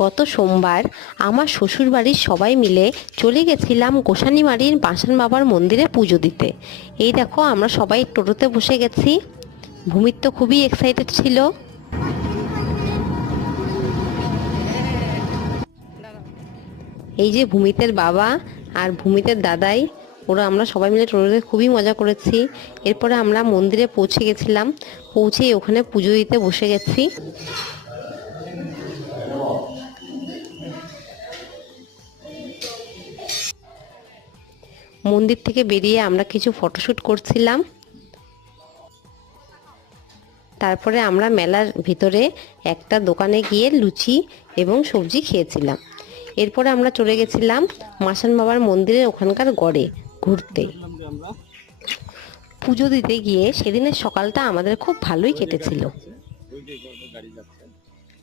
গত সোমবার আমার শ্বশুরবাড়ির সবাই মিলে চলে গেছিলাম গোসানিমারির পাষাণ বাবার মন্দিরে পুজো দিতে। এই দেখো আমরা সবাই টোটোতে বসে গেছি। ভূমির তো খুবই এক্সাইটেড ছিল। এই যে ভূমিতের বাবা আর ভূমিতের দাদাই, ওরা আমরা সবাই মিলে টোটোতে খুবই মজা করেছি। এরপরে আমরা মন্দিরে পৌঁছে গেছিলাম। পৌঁছে ওখানে পুজো দিতে বসে গেছি। মন্দির থেকে বেরিয়ে আমরা কিছু ফটোশ্যুট করছিলাম। তারপরে আমরা মেলার ভিতরে একটা দোকানে গিয়ে লুচি এবং সবজি খেয়েছিলাম। এরপরে আমরা চলে গেছিলাম মাসান বাবার মন্দিরের ওখানকার গড়ে ঘুরতে। পুজো দিতে গিয়ে সেদিনের সকালটা আমাদের খুব ভালোই কেটেছিল।